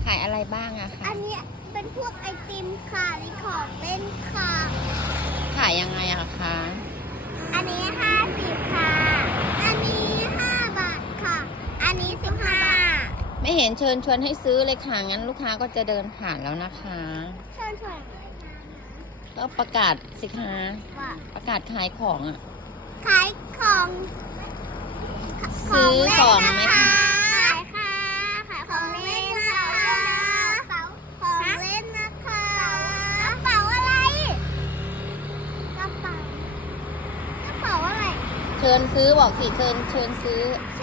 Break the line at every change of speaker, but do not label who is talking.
ายอะไรบ้างอะคะ
อันนี้เป็นพวกไอติมค่ะมีของเล่นค่ะ
ขายยังไงอะคะ
อันนี้50ค่ะ อันนี้5 บาทค่ะ อันนี้15 บาท
ไม่เห็นเชิญชวนให้ซื้อเลยค่ะ งั้นลูกค้าก็จะเดินผ่านแล้วนะคะ
เชิญชวน
ก็ประกาศสิคะ
ว่า
ประกาศขายของอะ
ขายของ
ซื้อของไหมคะ
ขายค่ะ ขายของเล่นนะคะของเล่นนะคะกระเป๋าอะไรกระเป๋าอะไร
เชิญซื้อบอกสิเชิญซื้อ
เ